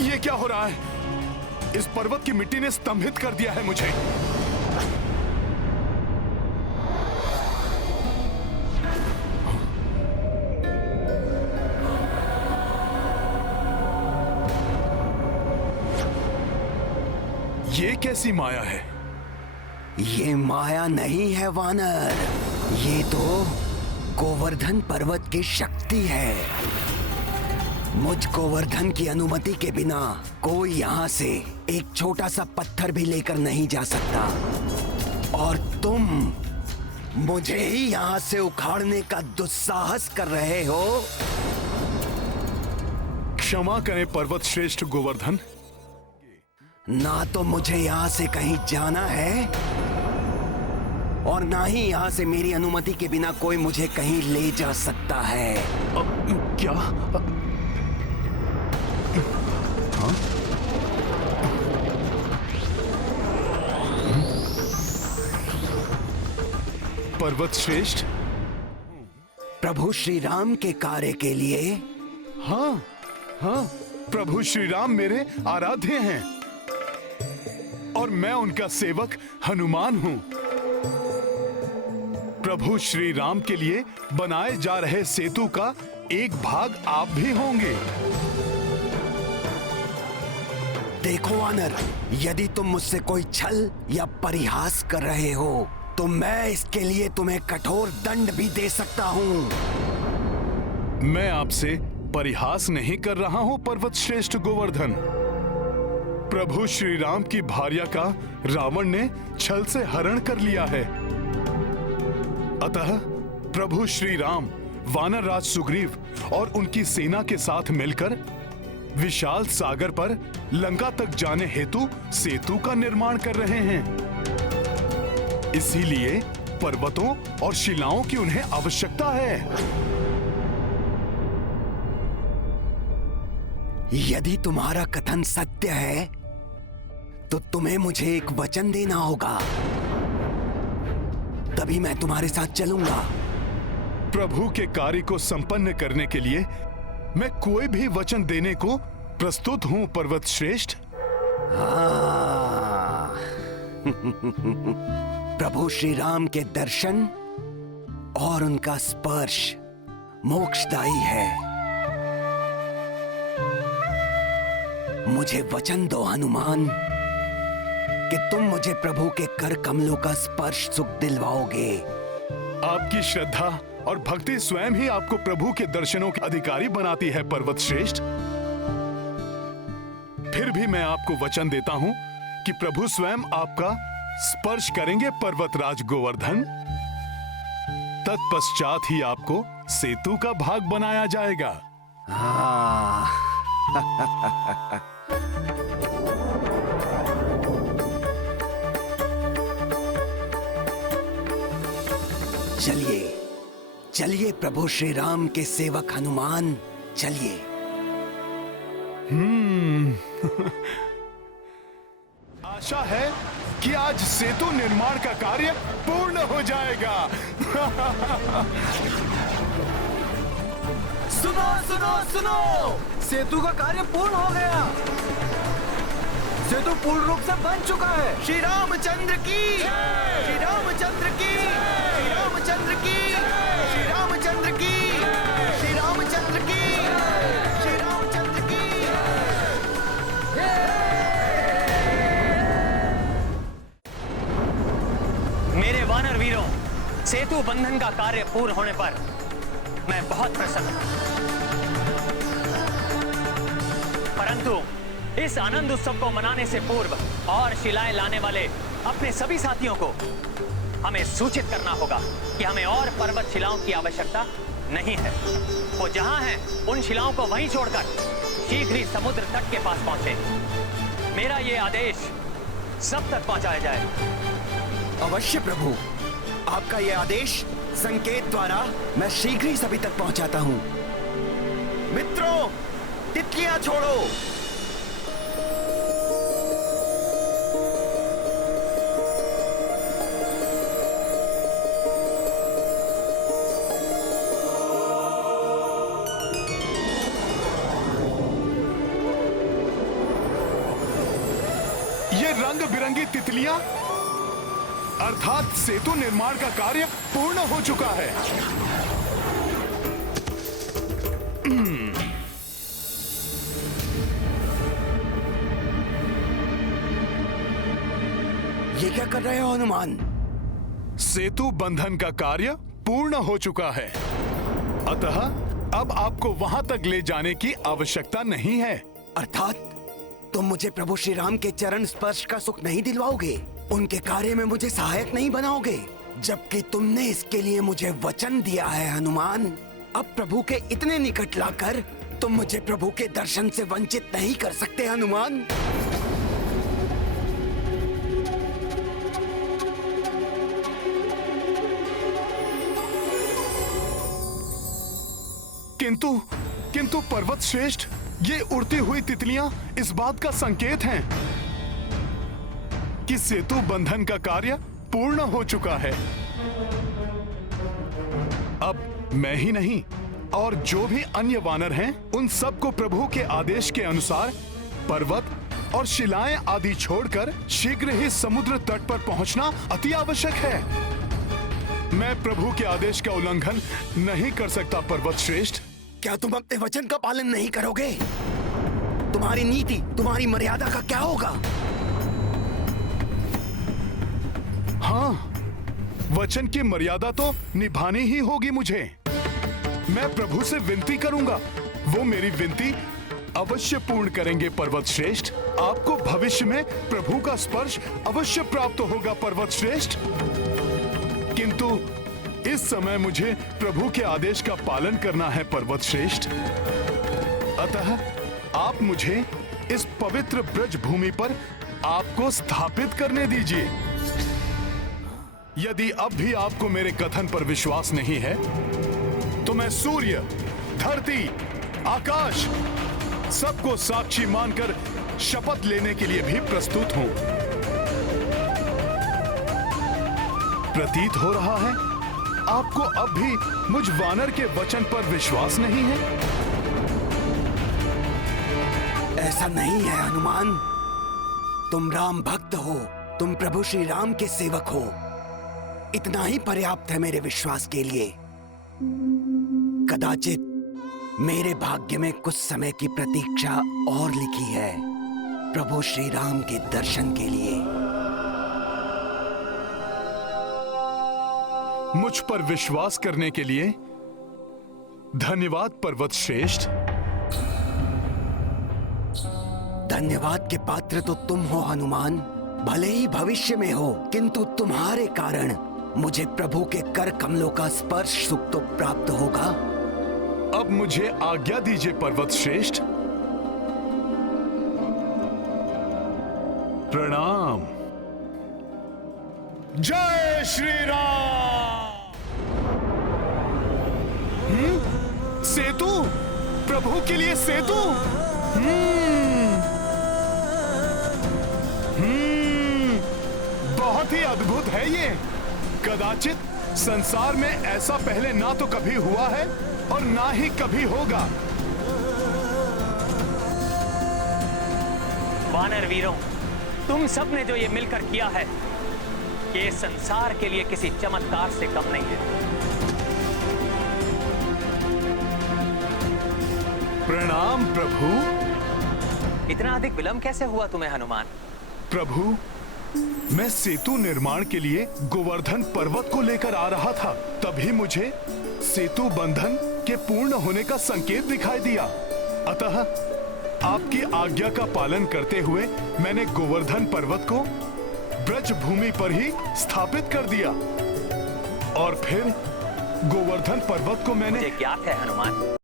ये क्या हो रहा है? इस पर्वत की मिट्टी ने स्तंभित कर दिया है मुझे। ये कैसी माया है? ये माया नहीं है वानर, ये तो गोवर्धन पर्वत की शक्ति है। मुझ गोवर्धन की अनुमति के बिना कोई यहाँ से एक छोटा सा पत्थर भी लेकर नहीं जा सकता, और तुम मुझे ही यहाँ से उखाड़ने का दुस्साहस कर रहे हो। क्षमा करें पर्वत श्रेष्ठ गोवर्धन। ना तो मुझे यहाँ से कहीं जाना है और ना ही यहाँ से मेरी अनुमति के बिना कोई मुझे कहीं ले जा सकता है। क्या? हाँ? पर्वत श्रेष्ठ, प्रभु श्री राम के कार्य के लिए। हाँ हाँ, प्रभु श्री राम मेरे आराध्य हैं और मैं उनका सेवक हनुमान हूं। प्रभु श्री राम के लिए बनाए जा रहे सेतु का एक भाग आप भी होंगे। देखो वानर, यदि तुम मुझसे कोई छल या परिहास कर रहे हो तो मैं इसके लिए तुम्हें कठोर दंड भी दे सकता हूँ। मैं आपसे परिहास नहीं कर रहा हूं पर्वत श्रेष्ठ गोवर्धन। प्रभु श्री राम की भार्या का रावण ने छल से हरण कर लिया है। अतः प्रभु श्री राम वानर राज सुग्रीव और उनकी सेना के साथ मिलकर विशाल सागर पर लंका तक जाने हेतु सेतु का निर्माण कर रहे हैं। इसीलिए पर्वतों और शिलाओं की उन्हें आवश्यकता है। यदि तुम्हारा कथन सत्य है तो तुम्हें मुझे एक वचन देना होगा, तभी मैं तुम्हारे साथ चलूंगा। प्रभु के कार्य को संपन्न करने के लिए मैं कोई भी वचन देने को प्रस्तुत हूं पर्वत श्रेष्ठ। प्रभु श्री राम के दर्शन और उनका स्पर्श मोक्षदायी है। मुझे वचन दो हनुमान कि तुम मुझे प्रभु के कर कमलों का स्पर्श सुख दिलवाओगे। आपकी श्रद्धा और भक्ति स्वयं ही आपको प्रभु के दर्शनों के अधिकारी बनाती है पर्वत श्रेष्ठ। फिर भी मैं आपको वचन देता हूं कि प्रभु स्वयं आपका स्पर्श करेंगे पर्वतराज गोवर्धन। तत्पश्चात ही आपको सेतु का भाग बनाया जाएगा। चलिए चलिए प्रभु श्री राम के सेवक हनुमान, चलिए। आशा है कि आज सेतु निर्माण का कार्य पूर्ण हो जाएगा। सुनो सुनो सुनो, सेतु का कार्य पूर्ण हो गया। सेतु पूर्ण रूप से बन चुका है। श्री रामचंद्र की, श्री रामचंद्र की, श्री रामचंद्र की, श्री रामचंद्र की, श्री रामचंद्र की, श्री रामचंद्र की। मेरे वानर वीरों, सेतु बंधन का कार्य पूर्ण होने पर मैं बहुत प्रसन्न हूं। परंतु इस आनंद उत्सव को मनाने से पूर्व और शिलाएं लाने वाले अपने सभी साथियों को हमें सूचित करना होगा कि हमें और पर्वत शिलाओं की आवश्यकता नहीं है। वो जहां हैं उन शिलाओं को वहीं छोड़कर शीघ्र ही समुद्र तट के पास पहुंचे। मेरा ये आदेश सब तक पहुंचाया जाए। अवश्य प्रभु, आपका यह आदेश संकेत द्वारा मैं शीघ्र ही सभी तक पहुंचाता हूं। मित्रों, तितलियां छोड़ो। बिरंगी तितलियां, अर्थात सेतु निर्माण का कार्य पूर्ण हो चुका है। ये क्या कर रहे हो हनुमान? सेतु बंधन का कार्य पूर्ण हो चुका है, अतः अब आपको वहां तक ले जाने की आवश्यकता नहीं है। अर्थात तुम मुझे प्रभु श्री राम के चरण स्पर्श का सुख नहीं दिलवाओगे, उनके कार्य में मुझे सहायक नहीं बनाओगे, जबकि तुमने इसके लिए मुझे वचन दिया है हनुमान। अब प्रभु के इतने निकट लाकर तुम मुझे प्रभु के दर्शन से वंचित नहीं कर सकते हनुमान। किंतु पर्वत श्रेष्ठ, ये उड़ती हुई तितलियां इस बात का संकेत हैं कि सेतु बंधन का कार्य पूर्ण हो चुका है। अब मैं ही नहीं और जो भी अन्य वानर हैं, उन सबको प्रभु के आदेश के अनुसार पर्वत और शिलाएं आदि छोड़कर शीघ्र ही समुद्र तट पर पहुंचना अति आवश्यक है। मैं प्रभु के आदेश का उल्लंघन नहीं कर सकता पर्वत श्रेष्ठ। क्या तुम अपने वचन का पालन नहीं करोगे? तुम्हारी नीति, तुम्हारी मर्यादा का क्या होगा? हाँ, वचन की मर्यादा तो निभानी ही होगी मुझे। मैं प्रभु से विनती करूंगा, वो मेरी विनती अवश्य पूर्ण करेंगे पर्वत श्रेष्ठ। आपको भविष्य में प्रभु का स्पर्श अवश्य प्राप्त होगा पर्वत श्रेष्ठ। किंतु इस समय मुझे प्रभु के आदेश का पालन करना है पर्वत श्रेष्ठ। अतः आप मुझे इस पवित्र ब्रज भूमि पर आपको स्थापित करने दीजिए। यदि अब भी आपको मेरे कथन पर विश्वास नहीं है, तो मैं सूर्य, धरती, आकाश सबको साक्षी मानकर शपथ लेने के लिए भी प्रस्तुत हूं। प्रतीत हो रहा है आपको अब भी मुझ वानर के वचन पर विश्वास नहीं है। ऐसा नहीं है हनुमान। तुम राम भक्त हो, तुम प्रभु श्री राम के सेवक हो, इतना ही पर्याप्त है मेरे विश्वास के लिए। कदाचित मेरे भाग्य में कुछ समय की प्रतीक्षा और लिखी है प्रभु श्री राम के दर्शन के लिए। मुझ पर विश्वास करने के लिए धन्यवाद पर्वत श्रेष्ठ। धन्यवाद के पात्र तो तुम हो हनुमान, भले ही भविष्य में हो, किंतु तुम्हारे कारण मुझे प्रभु के कर कमलों का स्पर्श सुख तो प्राप्त होगा। अब मुझे आज्ञा दीजिए पर्वत श्रेष्ठ। प्रणाम। जय श्री राम। सेतु, प्रभु के लिए सेतु। बहुत ही अद्भुत है ये। कदाचित संसार में ऐसा पहले ना तो कभी हुआ है और ना ही कभी होगा। वानर वीरों, तुम सब ने जो ये मिलकर किया है, ये संसार के लिए किसी चमत्कार से कम नहीं है। प्रणाम प्रभु। इतना अधिक विलंब कैसे हुआ तुम्हें हनुमान? प्रभु, मैं सेतु निर्माण के लिए गोवर्धन पर्वत को लेकर आ रहा था, तभी मुझे सेतु बंधन के पूर्ण होने का संकेत दिखाई दिया। अतः आपकी आज्ञा का पालन करते हुए मैंने गोवर्धन पर्वत को ब्रज भूमि पर ही स्थापित कर दिया और फिर गोवर्धन पर्वत को मैंने मुझे ज्ञात है हनुमान,